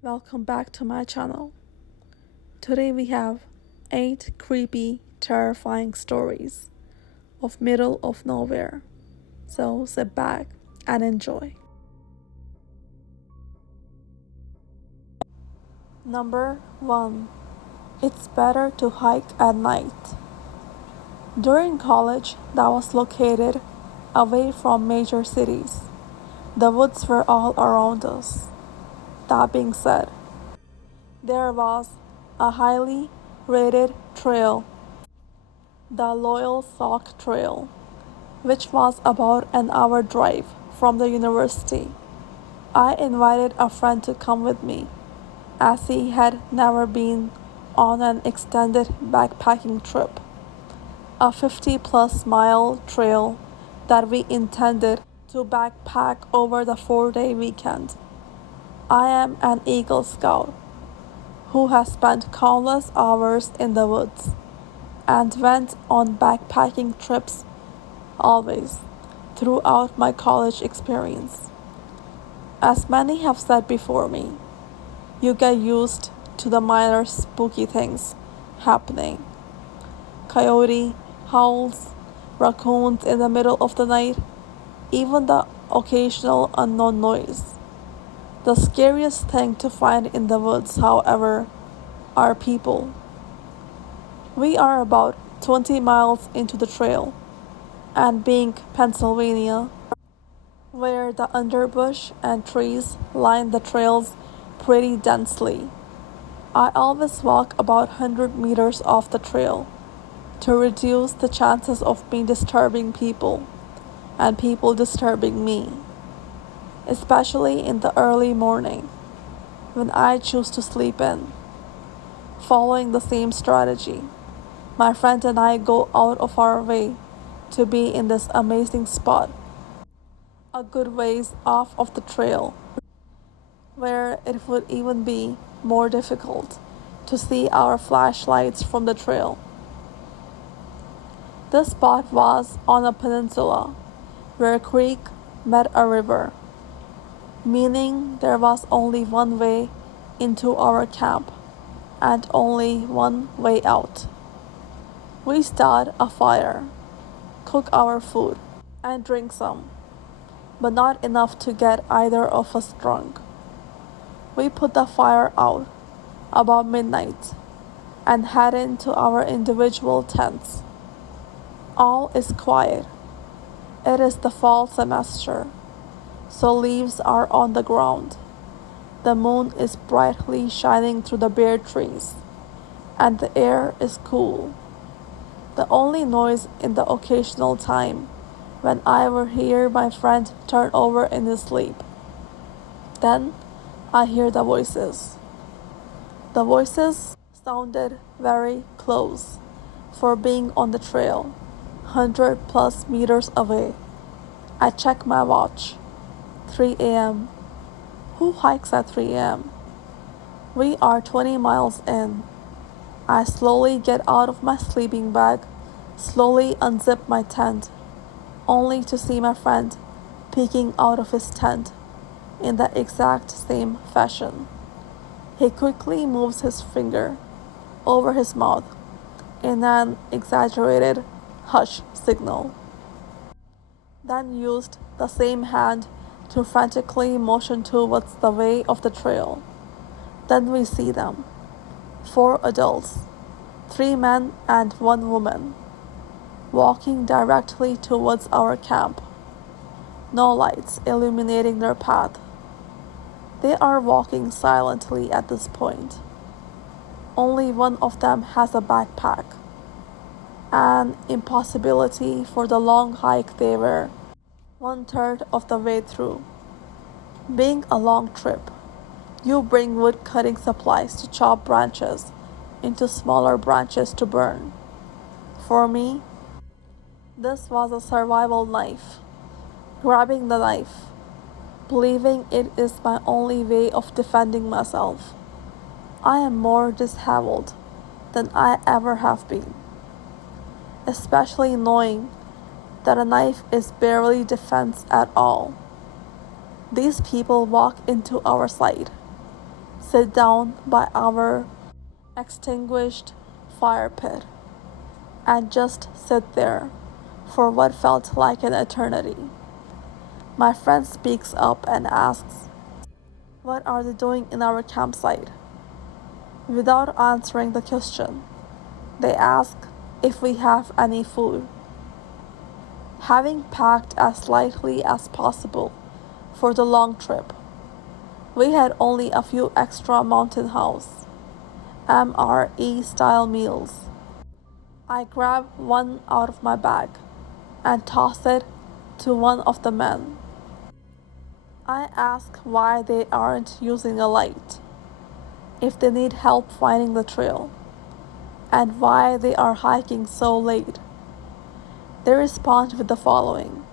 Welcome back to my channel. Today we have 8 creepy, terrifying stories of middle of nowhere. So sit back and enjoy. Number 1. It's better to hike at night. During college that was located away from major cities, the woods were all around us. That being said, there was a highly rated trail, the Loyal Sock Trail, which was about an hour drive from the university. I invited a friend to come with me, as he had never been on an extended backpacking trip, a 50-plus mile trail that we intended to backpack over the 4-day weekend. I am an Eagle Scout who has spent countless hours in the woods and went on backpacking trips always throughout my college experience. As many have said before me, you get used to the minor spooky things happening. Coyote howls, raccoons in the middle of the night, even the occasional unknown noise. The scariest thing to find in the woods, however, are people. We are about 20 miles into the trail, and being Pennsylvania, where the underbrush and trees line the trails pretty densely, I always walk about 100 meters off the trail to reduce the chances of me disturbing people and people disturbing me, especially in the early morning when I choose to sleep in. Following the same strategy, my friend and I go out of our way to be in this amazing spot, a good ways off of the trail, where it would even be more difficult to see our flashlights from the trail. This spot was on a peninsula where a creek met a river, meaning there was only one way into our camp and only one way out. We start a fire, cook our food, and drink some, but not enough to get either of us drunk. We put the fire out about midnight and head into our individual tents. All is quiet. It is the fall semester, so leaves are on the ground. The moon is brightly shining through the bare trees, and the air is cool. The only noise in the occasional time when I will hear my friend turn over in his sleep. Then I hear the voices. The voices sounded very close for being on the trail, 100+ meters away. I check my watch. 3 a.m. Who hikes at 3 a.m.? We are 20 miles in. I slowly get out of my sleeping bag, slowly unzip my tent, only to see my friend peeking out of his tent in the exact same fashion. He quickly moves his finger over his mouth in an exaggerated hush signal, then used the same hand to frantically motion towards the way of the trail. Then we see them, 4 adults, 3 men and 1 woman, walking directly towards our camp, no lights illuminating their path. They are walking silently at this point. Only one of them has a backpack, an impossibility for the long hike they were 1/3 of the way through. Being a long trip, you bring wood cutting supplies to chop branches into smaller branches to burn. For me, this was a survival knife. Grabbing the knife, believing it is my only way of defending myself. I am more disheveled than I ever have been, especially knowing that a knife is barely defense at all. These people walk into our sight, sit down by our extinguished fire pit, and just sit there for what felt like an eternity. My friend speaks up and asks, "What are they doing in our campsite?" Without answering the question, they ask if we have any food. Having packed as lightly as possible for the long trip, we had only a few extra Mountain House MRE style meals. I grab one out of my bag and toss it to one of the men. I ask why they aren't using a light, if they need help finding the trail, and why they are hiking so late. They respond with the following: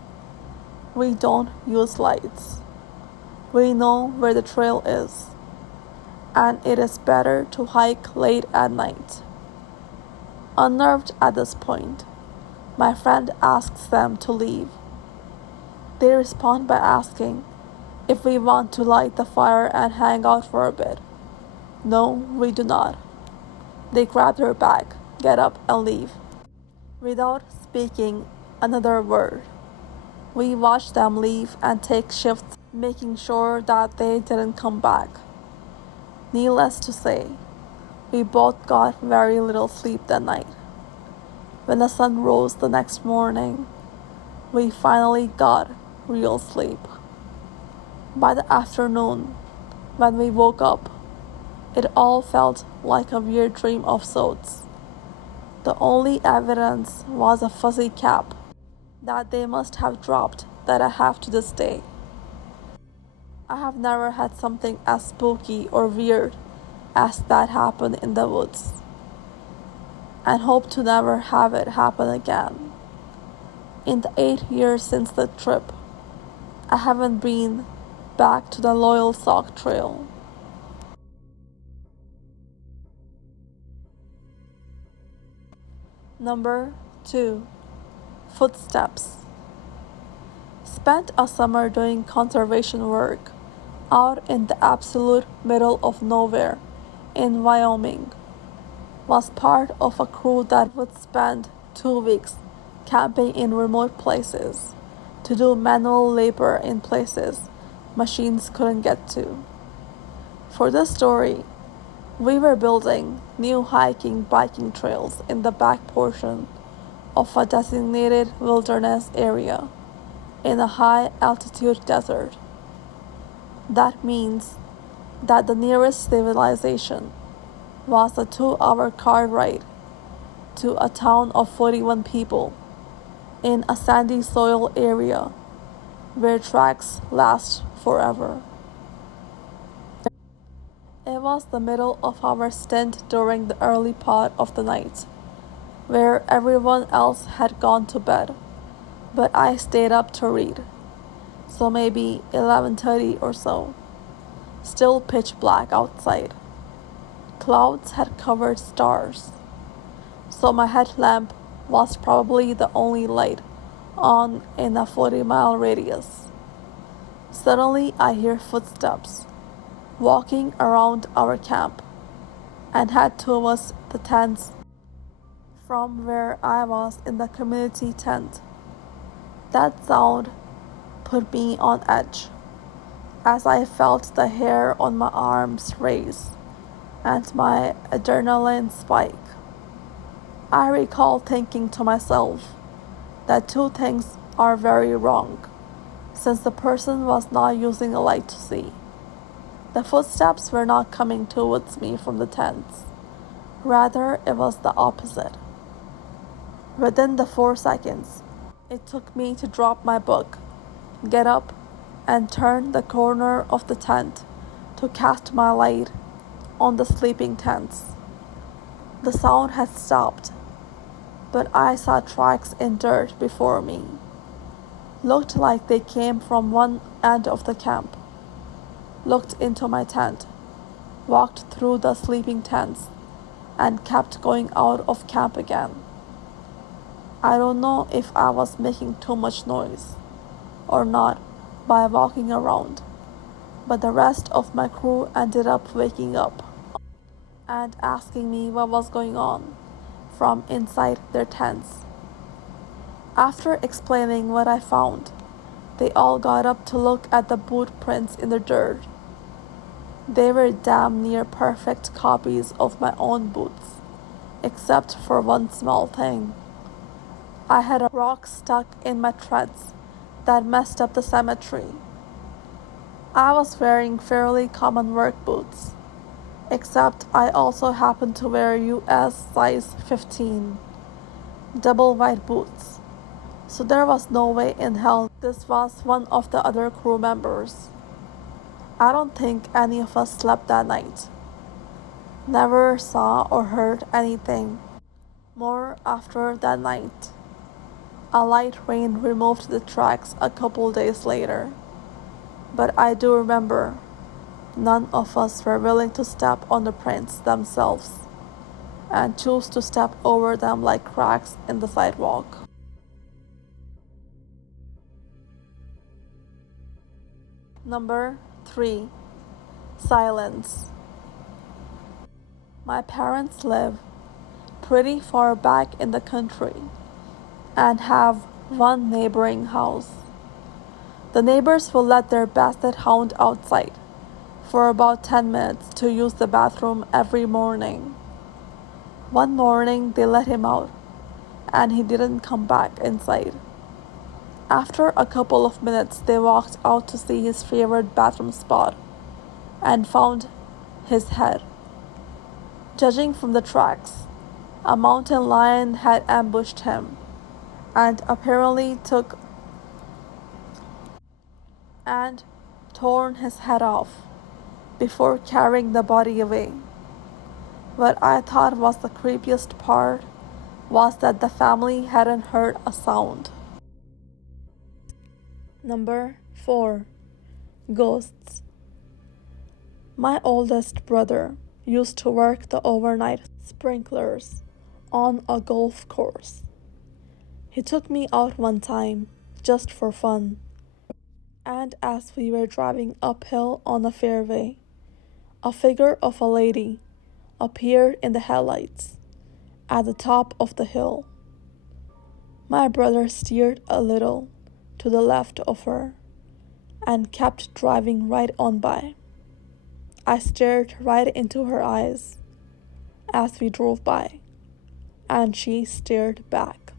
"We don't use lights. We know where the trail is, and it is better to hike late at night." Unnerved at this point, my friend asks them to leave. They respond by asking if we want to light the fire and hang out for a bit. No, we do not. They grab their bag, get up, and leave, without speaking another word. We watch them leave and take shifts, making sure that they didn't come back. Needless to say, we both got very little sleep that night. When the sun rose the next morning, we finally got real sleep. By the afternoon, when we woke up, it all felt like a weird dream of sorts. The only evidence was a fuzzy cap that they must have dropped that I have to this day. I have never had something as spooky or weird as that happen in the woods, and hope to never have it happen again. In the 8 years since the trip, I haven't been back to the Loyal Sock Trail. Number 2. Footsteps. Spent a summer doing conservation work out in the absolute middle of nowhere in Wyoming. Was part of a crew that would spend 2 weeks camping in remote places to do manual labor in places machines couldn't get to. For this story, we were building new biking trails in the back portion of a designated wilderness area in a high altitude desert. That means that the nearest civilization was a 2-hour car ride to a town of 41 people in a sandy soil area where tracks last forever. It was the middle of our stint during the early part of the night, where everyone else had gone to bed, but I stayed up to read, so maybe 11:30 or so. Still pitch black outside. Clouds had covered stars, so my headlamp was probably the only light on in a 40-mile radius. Suddenly I hear footsteps walking around our camp and head towards the tents from where I was in the community tent. That sound put me on edge as I felt the hair on my arms raise and my adrenaline spike. I recall thinking to myself that 2 things are very wrong, since the person was not using a light to see. The footsteps were not coming towards me from the tents. Rather, it was the opposite. Within the 4 seconds it took me to drop my book, get up, and turn the corner of the tent to cast my light on the sleeping tents. The sound had stopped, but I saw tracks in dirt before me. Looked like they came from one end of the camp. Looked into my tent, walked through the sleeping tents, and kept going out of camp again. I don't know if I was making too much noise or not by walking around, but the rest of my crew ended up waking up and asking me what was going on from inside their tents. After explaining what I found, they all got up to look at the boot prints in the dirt. They were damn near perfect copies of my own boots, except for one small thing. I had a rock stuck in my treads that messed up the symmetry. I was wearing fairly common work boots, except I also happened to wear US size 15 double wide boots, so there was no way in hell this was one of the other crew members. I don't think any of us slept that night. Never saw or heard anything more after that night. A light rain removed the tracks a couple days later, but I do remember none of us were willing to step on the prints themselves and chose to step over them like cracks in the sidewalk. Number 3. Silence. My parents live pretty far back in the country and have one neighboring house. The neighbors will let their basset hound outside for about 10 minutes to use the bathroom every morning. One morning they let him out and he didn't come back inside. After a couple of minutes they walked out to see his favorite bathroom spot and found his head. Judging from the tracks, a mountain lion had ambushed him and apparently took and torn his head off before carrying the body away. What I thought was the creepiest part was that the family hadn't heard a sound. Number 4. Ghosts. My oldest brother used to work the overnight sprinklers on a golf course. He took me out one time, just for fun, and as we were driving uphill on a fairway, a figure of a lady appeared in the headlights at the top of the hill. My brother steered a little to the left of her and kept driving right on by. I stared right into her eyes as we drove by, and she stared back.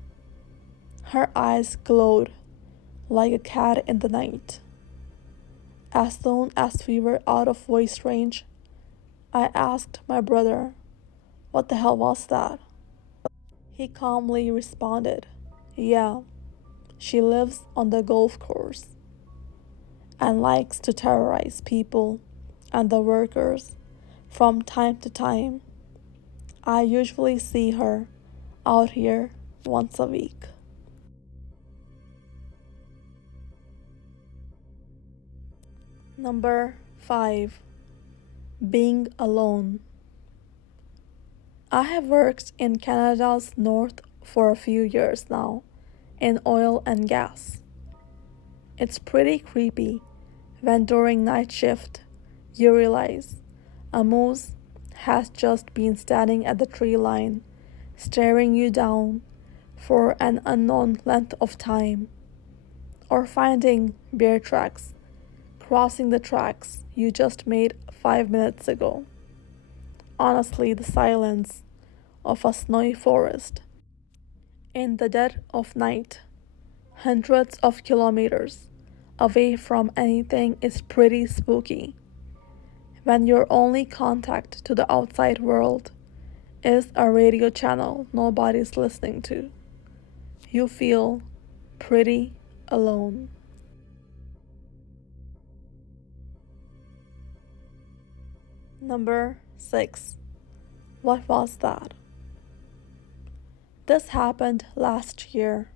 Her eyes glowed like a cat in the night. As soon as we were out of voice range, I asked my brother, "What the hell was that?" He calmly responded, "Yeah, she lives on the golf course and likes to terrorize people and the workers from time to time. I usually see her out here once a week." Number 5. Being alone. I have worked in Canada's north for a few years now, in oil and gas. It's pretty creepy when during night shift you realize a moose has just been standing at the tree line, staring you down for an unknown length of time, or finding bear tracks crossing the tracks you just made 5 minutes ago. Honestly, the silence of a snowy forest in the dead of night, hundreds of kilometers away from anything, is pretty spooky. When your only contact to the outside world is a radio channel nobody's listening to, you feel pretty alone. Number 6. What was that? This happened last year.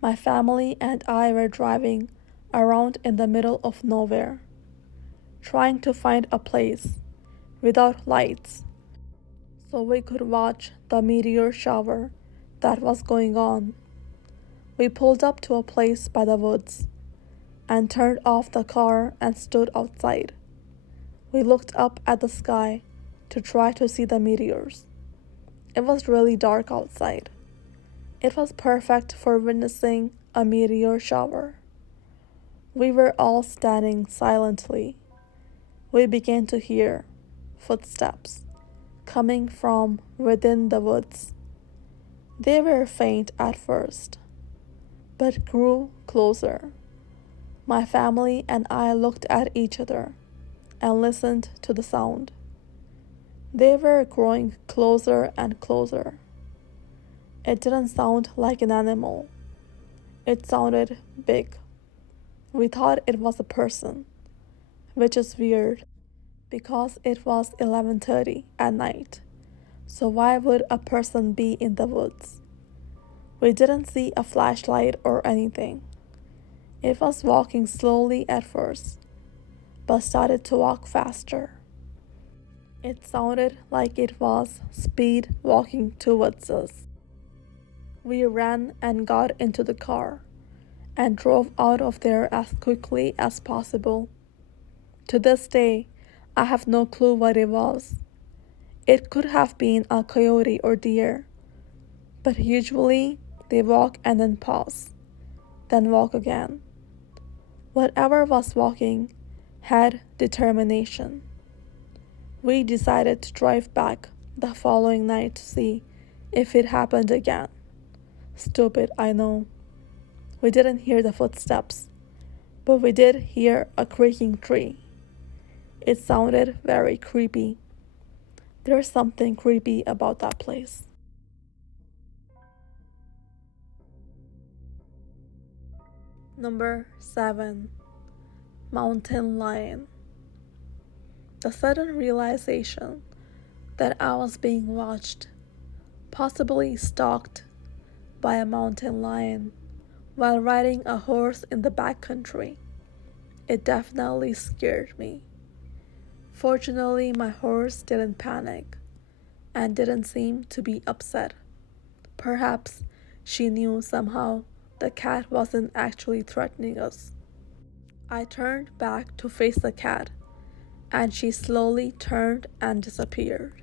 My family and I were driving around in the middle of nowhere, trying to find a place without lights so we could watch the meteor shower that was going on. We pulled up to a place by the woods and turned off the car and stood outside. We looked up at the sky to try to see the meteors. It was really dark outside. It was perfect for witnessing a meteor shower. We were all standing silently. We began to hear footsteps coming from within the woods. They were faint at first, but grew closer. My family and I looked at each other and listened to the sound. They were growing closer and closer. It didn't sound like an animal. It sounded big. We thought it was a person, which is weird because it was 11:30 at night. So why would a person be in the woods? We didn't see a flashlight or anything. It was walking slowly at first, but started to walk faster. It sounded like it was speed walking towards us. We ran and got into the car and drove out of there as quickly as possible. To this day, I have no clue what it was. It could have been a coyote or deer, but usually they walk and then pause, then walk again. Whatever was walking had determination. We decided to drive back the following night to see if it happened again. Stupid, I know. We didn't hear the footsteps, but we did hear a creaking tree. It sounded very creepy. There's something creepy about that place. Number 7. Mountainlion. The sudden realization that I was being watched, possibly stalked by a mountain lion while riding a horse in the backcountry. It definitely scared me. Fortunately, my horse didn't panic and didn't seem to be upset. Perhaps she knew somehow the cat wasn't actually threatening us. I turned back to face the cat, and she slowly turned and disappeared.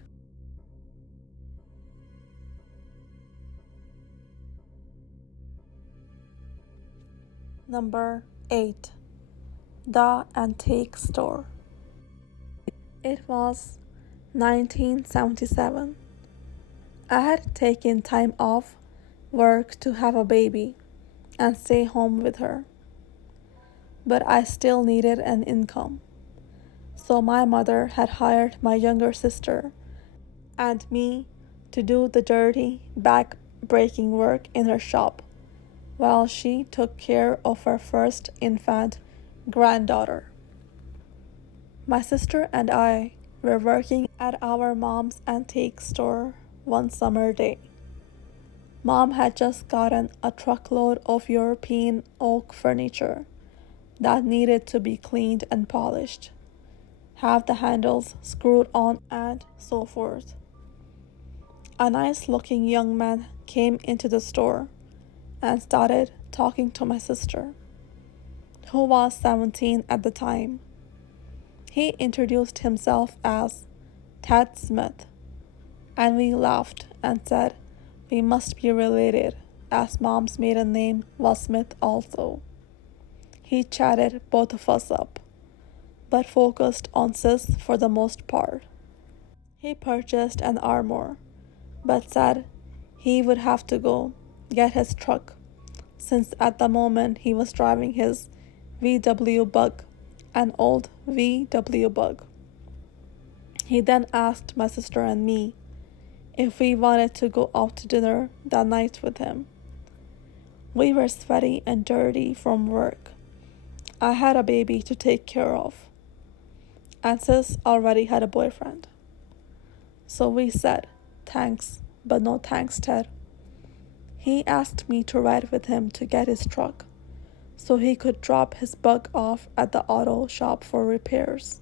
Number 8. The Antique Store. It was 1977. I had taken time off work to have a baby and stay home with her. But I still needed an income. So my mother had hired my younger sister and me to do the dirty, back-breaking work in her shop while she took care of her first infant granddaughter. My sister and I were working at our mom's antique store one summer day. Mom had just gotten a truckload of European oak furniture that needed to be cleaned and polished, have the handles screwed on, and so forth. A nice-looking young man came into the store and started talking to my sister, who was 17 at the time. He introduced himself as Ted Smith, and we laughed and said we must be related, as Mom's maiden name was Smith also. He chatted both of us up, but focused on Sis for the most part. He purchased an armor, but said he would have to go get his truck, since at the moment he was driving his VW Bug, an old VW Bug. He then asked my sister and me if we wanted to go out to dinner that night with him. We were sweaty and dirty from work. I had a baby to take care of, and Sis already had a boyfriend. So we said, thanks, but no thanks, Ted. He asked me to ride with him to get his truck, so he could drop his Bug off at the auto shop for repairs.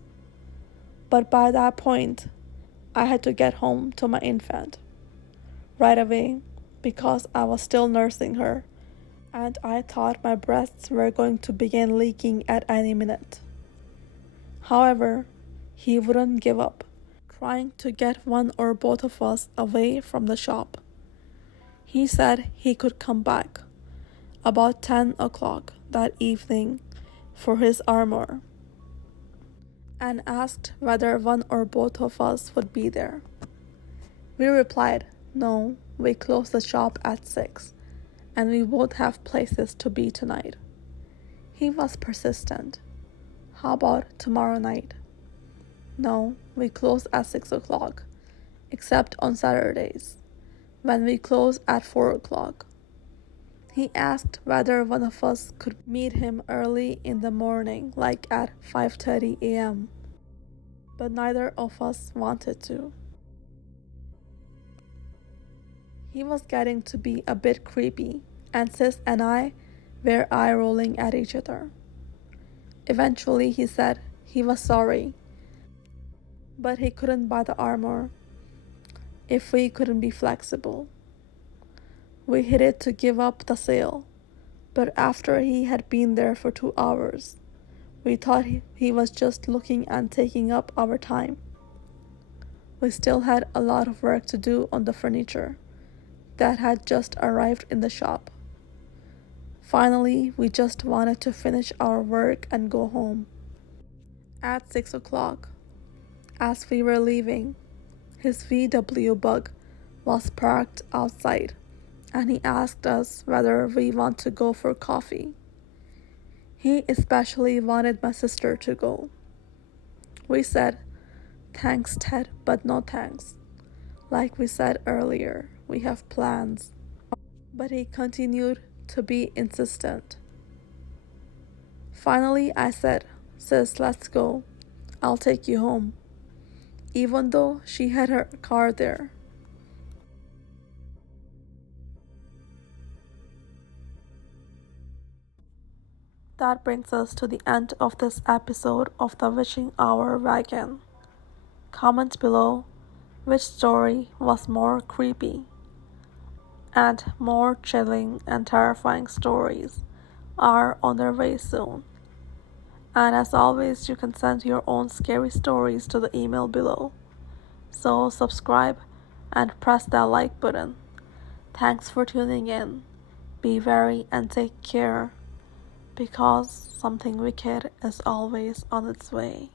But by that point, I had to get home to my infant right away because I was still nursing her and I thought my breasts were going to begin leaking at any minute. However, he wouldn't give up, trying to get one or both of us away from the shop. He said he could come back about 10 o'clock that evening for his armor, and asked whether one or both of us would be there. We replied, no, we close the shop at 6, and we both have places to be tonight. He was persistent. How about tomorrow night? No, we close at 6 o'clock, except on Saturdays, when we close at 4 o'clock. He asked whether one of us could meet him early in the morning, like at 5:30 a.m., but neither of us wanted to. He was getting to be a bit creepy, and Sis and I were eye-rolling at each other. Eventually he said he was sorry, but he couldn't buy the armor if we couldn't be flexible. We hated to give up the sale, but after he had been there for 2 hours, we thought he was just looking and taking up our time. We still had a lot of work to do on the furniture that had just arrived in the shop. Finally, we just wanted to finish our work and go home. At 6 o'clock, as we were leaving, his VW bug was parked outside, and he asked us whether we want to go for coffee. He especially wanted my sister to go. We said, thanks, Ted, but no thanks. Like we said earlier, we have plans. But he continued to be insistent. Finally, I said, Sis, let's go. I'll take you home. Even though she had her car there. That brings us to the end of this episode of the Witching Hour Wagon. Comment below which story was more creepy. And more chilling and terrifying stories are on their way soon. And as always, you can send your own scary stories to the email below. So subscribe and press that like button. Thanks for tuning in. Be wary and take care, because something wicked is always on its way.